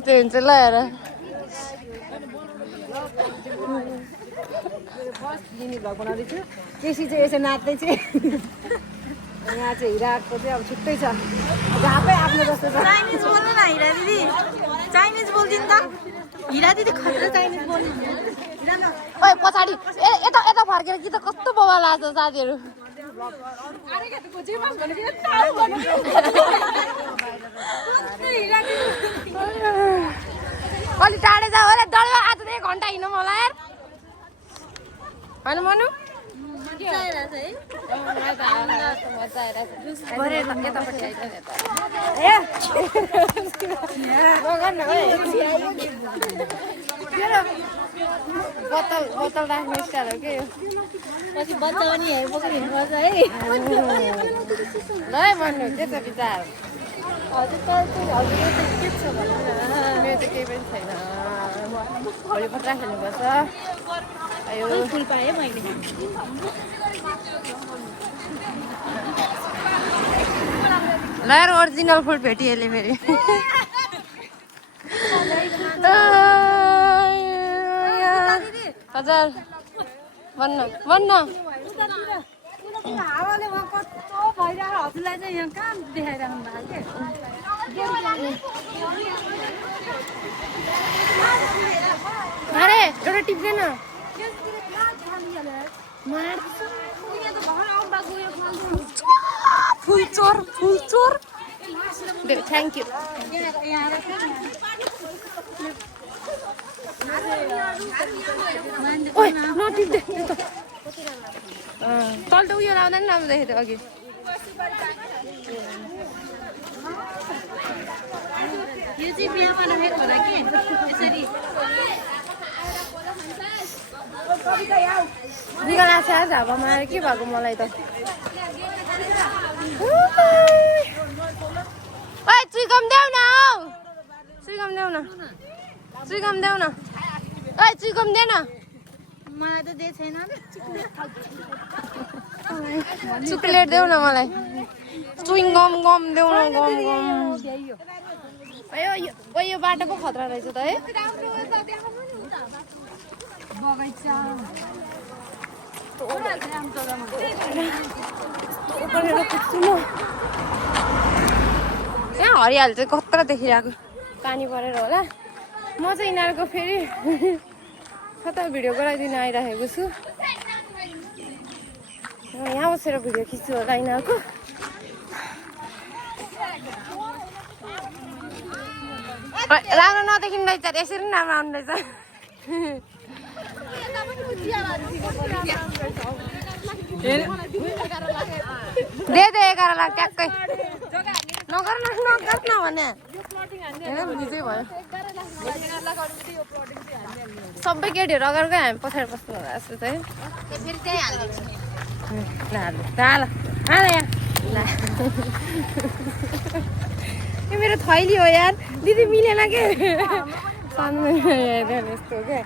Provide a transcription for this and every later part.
यस्तो हुन्छ ल हेर केसी चाहिँ यसो नाच्दै चाहिँ यहाँ चाहिँ हिराको चाहिँ अब छुट्टै छ आफै आफ्नो जस्तो छ चाइनिज बोल्नु न हिरा दिदी चाइनिज बोल्दिन् त हिरा दिदी खतरा चाइनिज बोल्नु ओइ पछाडि यता यता फर्केर कि त कस्तो बोवा लाग्छ साथीहरू अलि टाढै जा होला डल्लो आज 1 घन्टा हिँड्नु होला यार होइन मनु बोतल राख्ने स्टाइल हो के यो पछि बच्चा पनि हेरबोकेर हिँड्नुपर्छ है ल है भन्नु के छ विचार हजुर तर हजुर के छ भन्नु न मेरो चाहिँ केही पनि छैन भोलि पत्रा खेल्नुपर्छ अयो फुल पाएँ मैले ल यार ओरिजिनल फुल भेटिहाल्यो मेरो हजुर भन्न भन्न हावाले कस्तो भइरहेको हजुरलाई चाहिँ यहाँ कहाँ देखाइराख्नु भएको अरे एउटा टिप्दैन फुलचोर फुलचोर थ्याङ्क यू ओइ नटिप्दे तल त उयो लाउँदा नि राम्रो देखेको थियो अघि यो चाहिँ बिहामा राखेको होला कि यसरी बिगाला छ झापामा आएर के भएको मलाई त ओइ चुइकम देऊ न चुइकम देऊ न चुइकम देऊ न ओइ चुइकम दे न मलाई त दिएको छैन चुकलेट देऊ न मलाई चुइङ गम गम देऊ न गम गम यो बाटो पो खतरा रहेछ त है यहाँ हरियाली चाहिँ कत्रो देखिरहेको पानी परेर होला म चाहिँ यिनीहरूको फेरि कता भिडियो गराइदिन आइराखेको छु यहाँ बसेर भिडियो खिच्छु होला यिनीहरूको राम्रो नदेखिँदो रहेछ यसरी पनि राम्रो आउँदो रहेछ दे 11 लाख ट्याक्कै नगर न भने बुझै भयो सबै केटीहरू अगाडिकै हामी पछाडि बस्नु होला जस्तो चाहिँ यो मेरो थैली हो यार दिदी मिलेन के यस्तो हो क्या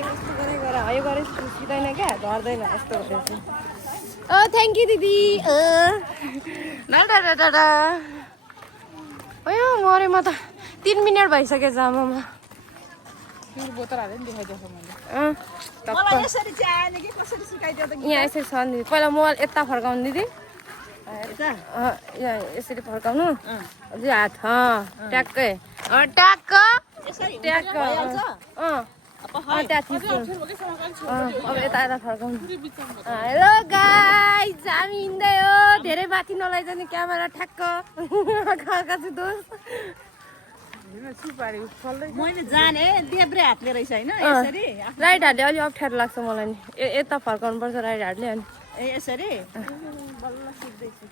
यस्तो गरेर यो गरेर सुत्दैन क्या झर्दैन यस्तो रहेछ थ्याङ्क यू दिदी डाडा अयो मरे म त 3 मिनट भइसक्यो जामामा यहाँ यसरी छ नि पहिला मोबाइल यता फर्काउनु दिदी यसरी फर्काउनु अझै हात ट्याक्कै ट्याक्क ट्याक्क त्यहाँ थिच्नु अब यता यता फर्काउनु हेलो गाइस हामी हिँड्दै हो धेरै माथि नलैछ नि क्यामेरा ठ्याक्क खाका छु दोस्त मैले जाने देब्रे हातले रहेछ होइन यसरी राइट हातले अलि अप्ठ्यारो लाग्छ मलाई नि यता फर्काउनु पर्छ राइट हातले अनि यसरी बल्ल सिक्दैछु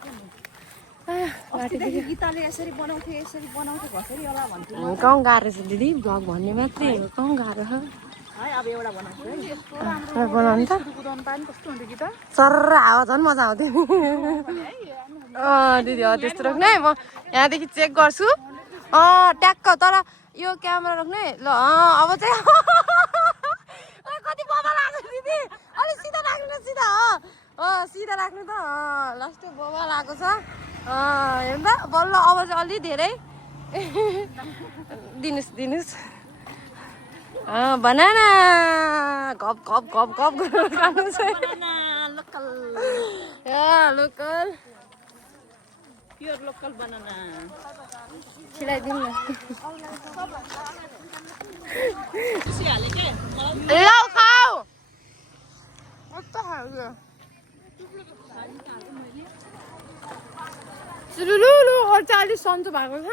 के गीताले यसरी बनाउँथे घसरी होला भन्थ्यो कहाँ गाह्रो छ दिदी ब्लग भन्ने मात्रै हो कहाँ गाह्रो छ है अब एउटा बनाउँछु है बनाउनु त सर्र हावा झन् मजा आउँथ्यो दिदी त्यस्तो राख्नु है म यहाँदेखि चेक गर्छु ट्याक्क तर यो क्यामेरा राख्नु है ल अब चाहिँ कति बोबा लाग्छ दिदी अलिक सिधा राख्नु न सिधा सिधा राख्नु त लास्ट बोबा लागेको छ हेर्नु त बल्ल अब चाहिँ अलि धेरै दिनुहोस् बनाना गप गप गप गप गरेर खानु छ लोकल प्योर लोकल बनाना खिलाइदिनु न हाले के ल खाऊ कस्तो खायो सुलुलुलु अर्चा अलिक सन्चो भएको छ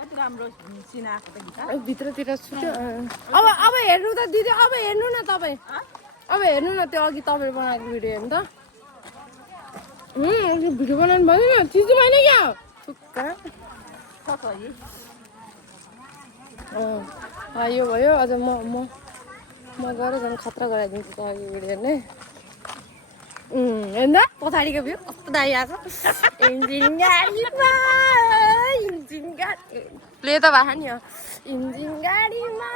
कति राम्रो सिना आएको त गीता भित्रतिर छुट्यो अब हेर्नु त दिदी अब हेर्नु न तपाईँ अब हेर्नु न त्यो अघि तपाईँले बनाएको भिडियो हेर्नु त भिडियो बनाउनु भएन चिजो भएन क्या थुक्का यो भयो अझ म गएर झन् खतरा गराइदिन्छु त अघि भिडियो हेर्ने हेर्नु त पछाडिको भ्यू कस्तो दामी आएको छ इन्जिन गाडीमा प्ले त भएको नि इन्जिन गाडीमा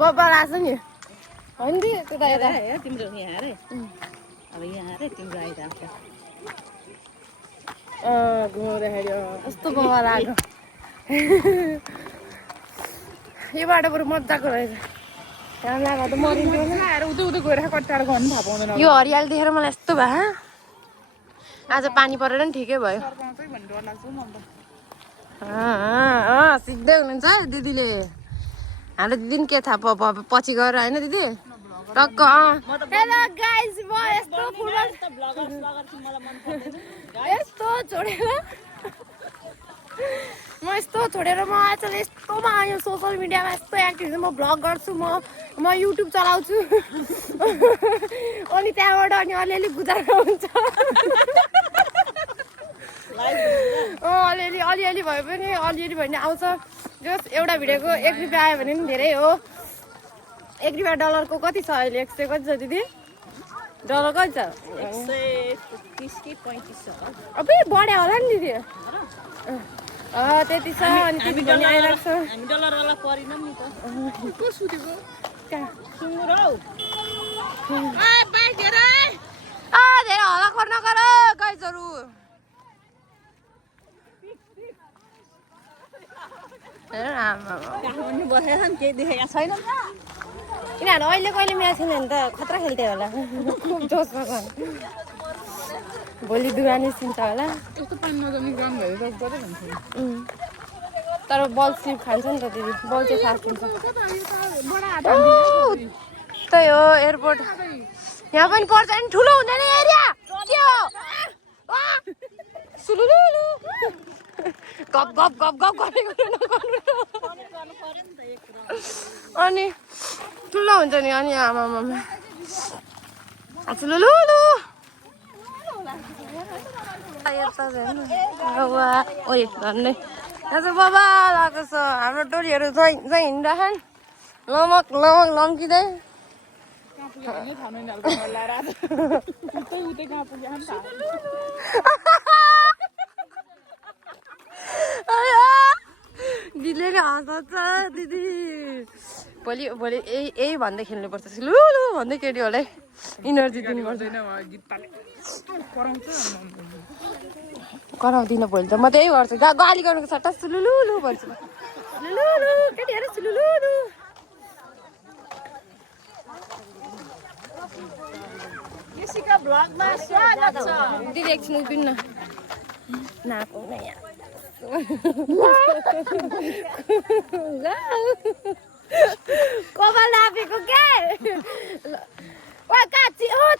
बब्बा लाग्छ नि होइन नि त्यता यता तिम्रो यहाँ रे अब यहाँ रे तिम्रो आइरहेको घुमाउँदाखेरि कस्तो बब्बा लाग्यो यो बाटो बरु मजाको रहेछ यहाँ लाग्यो त मरिन्थ्यो उदो गएर कति टाढो गर्नु थाहा पाउँदैन यो हरियाली देखेर मलाई यस्तो भयो आज पानी परेर नि ठिकै भयो सिक्दै हुनुहुन्छ दिदीले हाम्रो दिदी नि के थाहा पछि गएर होइन दिदी टक्क हेलो गाइस म यस्तो फुटबल यस्तो छोडेर म आजकल यस्तोमा आयो सोसियल मिडियामा यस्तो एक्टिभ छु म भ्लग गर्छु म युट्युब चलाउँछु अनि त्यहाँबाट अनि अलिअलि गुजारा हुन्छ अलिअलि भए पनि आउँछ जस एउटा भिडियोको 1 रुपियाँ आयो भने पनि धेरै हो 1 रुपियाँ डलरको कति छ अहिले 100 कति छ दिदी डलर कति छ 130 कि 35 छ अबे बढ्यो होला नि दिदी त्यति छ अनि त्यति पनि आइरहेको छ हामी डलरवाला परिनौँ नि त को सुतेको सुँगुर हौ धेरै हल्ला खोर नगर गाइजहरू बसेर नि केही देखेको छैन यिनीहरू अहिले कहिले म्याच खेल्यो भने त खतरा खेल्थ्यो होला खुब जोसमा गयो भोलि दुवा निस्किन्छ होला यस्तो पानी नजम्ने ग्राउन्ड भयो त गरे भन्थ्यो तर बल सिप खान्छ नि त दिदी बल चाहिँ फास्ट हुन्छ त्यही हो एयरपोर्ट यहाँ पनि पर्छ नि ठुलो हुँदैन एरिया के हो सुलुलुलु गप गप गप गप गरेको अनि ठुलो हुन्छ नि अनि आमामा सुलुलुलु ओइ भन्दै यहाँ चाहिँ बाबा लगाएको छ हाम्रो टोलीहरू चाहिँ हिँडिरहेन् लमक लम्किँदै दिदीले नि हँसाउँछ दिदी भोलि यही भन्दै खेल्नुपर्छ लुलु भन्दै केटीहरूलाई इनर्जी दिनुपर्छ कराउँदिनँ भोलि त म त्यही गर्छु गाली गर्नुको सट्टा सुलुलु भन्छु लुलु केटीहरू सुलुलु दिदी एकछिन उभिन्न नाको न यहाँ कपाल नापेको के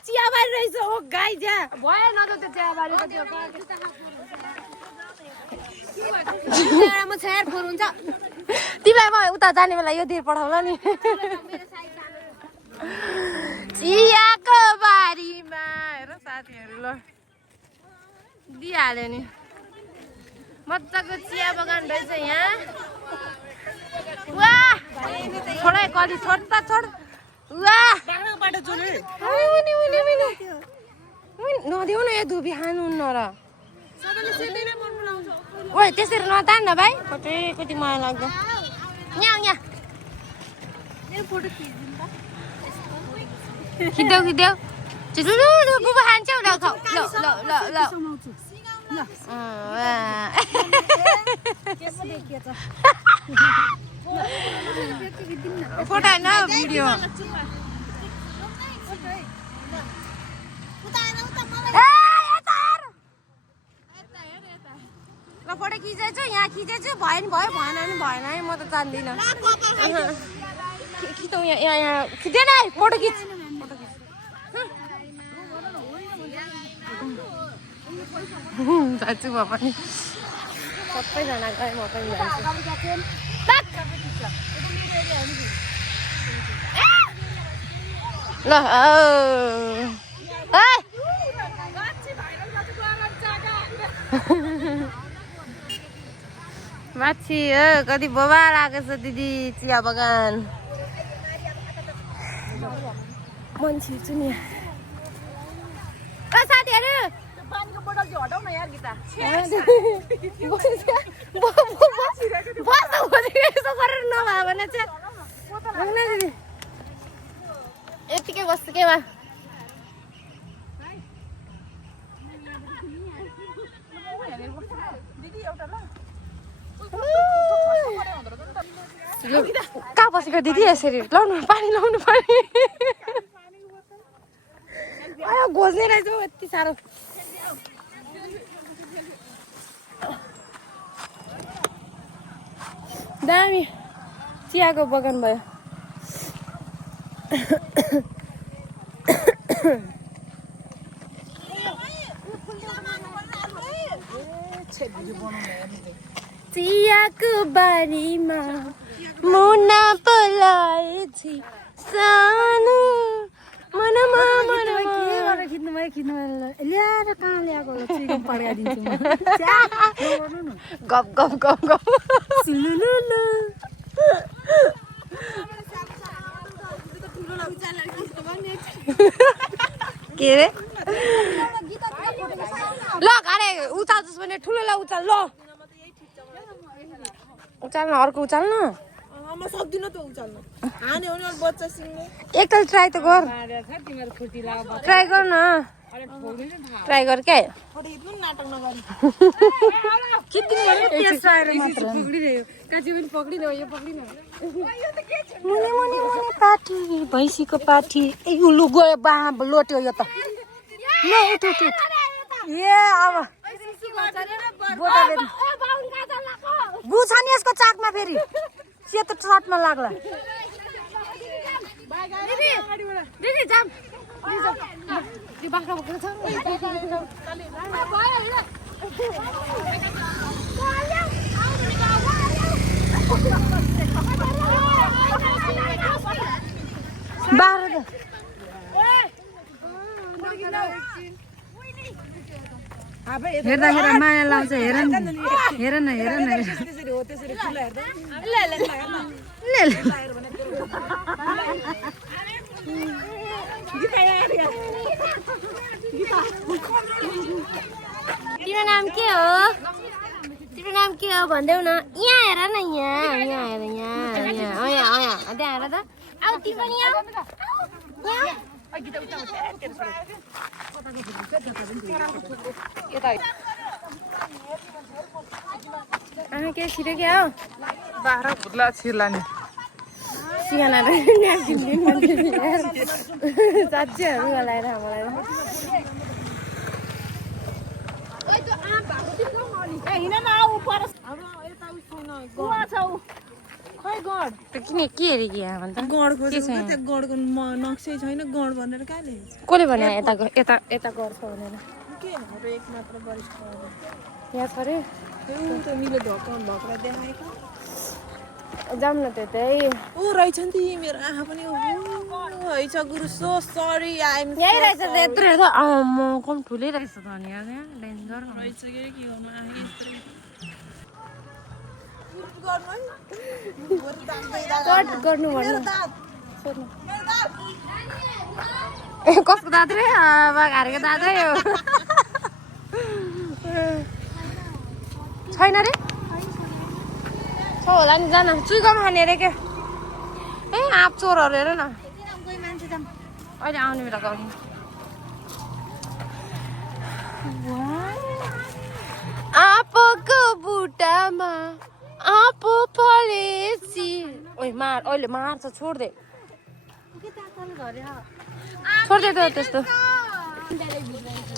चियाबारी रहेछ हो गाई ज्या भयो न त त्यो चियाबारी त त्यो हुन्छ तिमीलाई म उता जाने बेला यो दिएर पठाउला नि चियाको बारीमा हेर साथीहरू ल दिइहाल्यो नि मजाको चिया बगान रहेछ यहाँ वाह छोडै कली छोड त छोड वाह नदेऊ न यो धुपी खानुहुन्न र ओइ त्यसरी नतान न भाइ कति कति माया लाग्दो यहाँ खिच्देऊ बुबा खान्छौ ल ल ल ल फोटो होइन भिडियो ल फोटो खिचेछु यहाँ खिचेछु भयो नि भयो भएन नि भएन है म त जान्दिनँ खिचौँ यहाँ खिचेन है फोटो खिच जान्छु म पनि सबैजना गएँ म पनि जान्छु ल माथि कति बोबा लागेको छ दिदी चिया बगान मान्छे छु नि साथीहरू यसो गरेर नभए भने चाहिँ यतिकै बस्छु के कहाँ बसेको दिदी यसरी लाउनु पानी लाउनु पर्ने घोज्ने रहेछ हौ यति साह्रो दामी चियाको बगान भयो चियाको बारीमा मुना पलाएछि सानो मनमा ल्याएर कहाँ ल्याएको पड्काइदिन्छु गफ गफ गफ गफ के अरे ल गाडे उचाल्छस् भने ठुलोलाई उचाल ल उचाल्न अर्को उचाल्न एकताल ट्राई त गर ट्राई गर न ट्राई गर क्या मुनि मुनि मुनि पाठी भैँसीको पाठी ए उलु गयो बा लोट्यो यो त ल उठ उठ ए अब गुछ नि यसको चाकमा फेरि सेतो सर्टमा लाग्ला दिदी जाम बाख्रा बोकेको छ बाह्र हेर्दा हेर्दा माया लाउँछ हेर न हेर न हेर न तिम्रो नाम के हो तिम्रो नाम के हो भन्देऊ न यहाँ हेर न यहाँ यहाँ हेर यहाँ यहाँ यहाँ त्यहाँ हेर त आऊ तिमी पनि आऊ के छिटो क्या हो बाह्र फुट्ला छिर्ला नि सिगाना साँच्चीहरू लगाएर मलाई किन के अरे कि यहाँ भन्छ गडको नक्सै छैन गड भनेर कहाँले कसले भने यता यता यता गर्छ भनेर के एक मात्र वरिष्ठ यहाँ छ अरे एउटा मिलो ढकाउनु भएको देखाएको जाऊँ न त्यतै ऊ रहेछ नि ती मेरो आँखा पनि है छ गुरु सो सरी आइम यही रहेछ यत्रो हेर्दा म कम ठुलै रहेछ त अनि यहाँ डेन्जर रहेछ के हो कट गर्नु भन्नु कसको दाँत रे बाघारेको दाँत रे हो छैन रे छ होला नि जान चुइकन खाने अरे के ए आँप चोरहरू हेर न अहिले आउने बेला गाउने आँपको बुटामा आँपो फलेसी ओइ मार अहिले मार्छ छोड्दे छोड्दे त त्यस्तो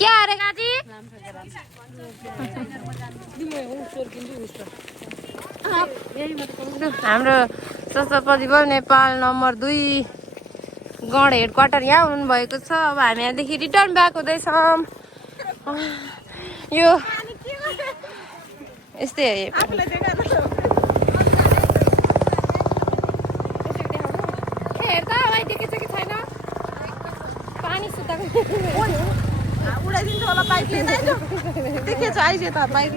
के अरे काजी हाम्रो सशपतिको नेपाल नम्बर 2 गढ हेडक्वार्टर यहाँ हुनुभएको छ। अब हामी यहाँदेखि रिटर्न ब्याक हुँदैछौँ। यो यस्तै हेर्दा भाइ देखेछ कि छैन पानी सुताएको उडाइदिन्छ होला बाइकले देखेछ आइज त बाइक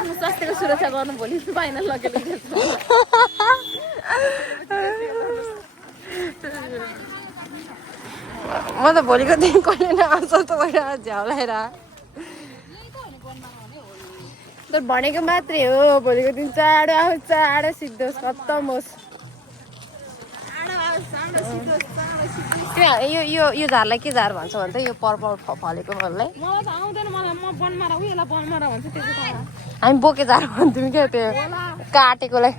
आफ्नो स्वास्थ्यको सुरक्षा गर्नु भोलि फाइनल लगेर म त भोलिको दिन कहिले नआउँछ त झ्याउलाएर तर भनेको मात्रै हो भोलिको दिन चाँडो आउँछ चाँडो सिद्धोस् खत्तम होस्। यो झारलाई के झार भन्छ भन्छ यो पर्पल फलेको मललाई मलाई त आउँदैन मलाई म बनमारा उयोलाई बनमारा भन्छ त्यो चाहिँ हामी बोके झार भन्थ्यौँ क्या त्यो काटेकोलाई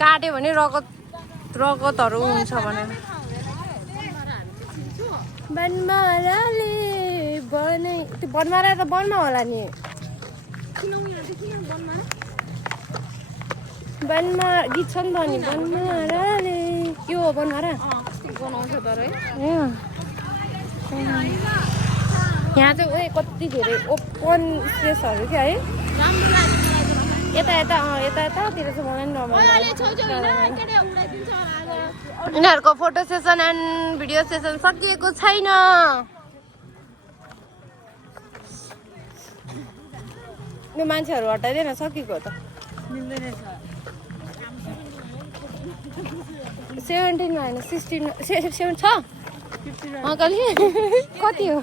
काट्यो भने रगतहरू हुन्छ भनेर बनमाराले बनै त्यो बनमारा त बनमा होला नि बनमा गीत छ नि त नि बनमाराले के हो बनमारा बनाउँछ तर है यहाँ चाहिँ उयो कति धेरै ओपन स्पेसहरू क्या है यता यतातिर चाहिँ मलाई नि यिनीहरूको photo session and video session सकिएको छैन। यो मान्छेहरू हटाइदिएन सकेको त 17 होइन 16 छ अगाडि कति हो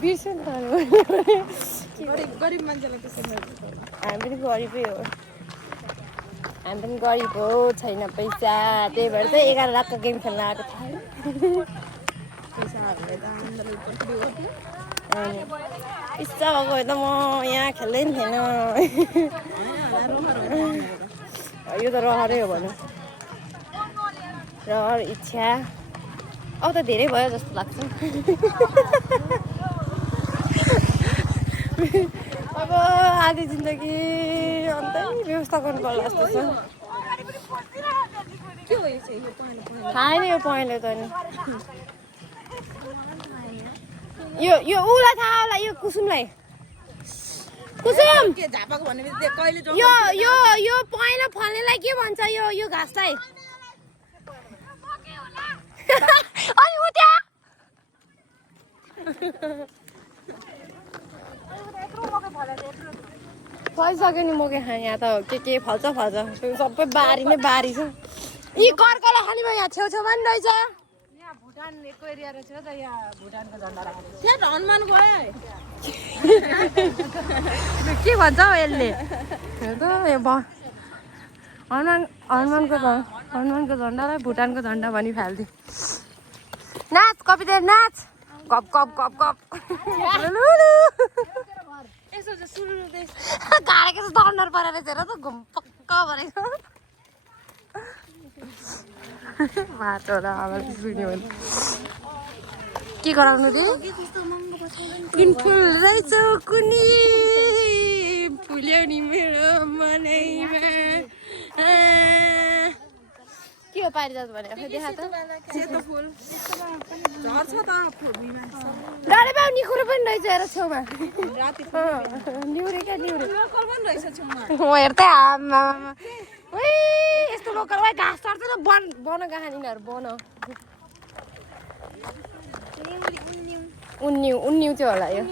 बिर्स्यो नि गरिब मान्छेलाई त्यसरी हामी पनि गरिबै हो हामी पनि गरिब हो छैन पैसा त्यही भएर चाहिँ 11 लाखको गेम खेल्न आएको थियो इच्छा भएको भए त म यहाँ खेल्दै नि थिएन यो त रहरै हो भनौँ रहर इच्छा अब त धेरै भयो जस्तो लाग्छ। अब आधी जिन्दगी अन्तै व्यवस्था गर्नु पर्ला जस्तो छ। थाहा नि यो पहेँलो त नि यो उलाई थाहा होला यो कुसुमलाई कुसुम यो पहेँलो फल्नेलाई के भन्छ यो घाँसलाई अनि उठ्या फलिसक्यो नि मकै खाने यहाँ त के फल्छ सबै बारी नै बारी छ यी कर्कला खाने भयो यहाँ छेउछेउमा नि रहेछ भुटानको एरिया रहेछ त यहाँ भुटानको झन्डा राखेको त्यहाँ त हनुमान गयो के भन्छ हौ यसले हनुमानको झन्डालाई भुटानको झन्डा भनी फाल्थ्यो। नाच कपिता नाच गप गप गप गप गाडेको जस्तो अनुहार परेर हेर त घुम पक्क भनेको माटो र आमाले सुन्यो भने के गराउनु रे कुन फुल रहेछ कुनी फुल्यो नि मेरो मनैमा के हो पारिजात भने देखा त सेतो फुल झर्छ त भुइँमा डाँडे बाउ निखुरो पनि रहेछ हेर छेउमा निहुरे क्या निहुरे लोकल पनि रहेछ छेउमा हेर्दै आमा यस्तो लोकल घाँस चढ्छ त बन कहाँ यिनीहरू बन उन्निउ चाहिँ होला यो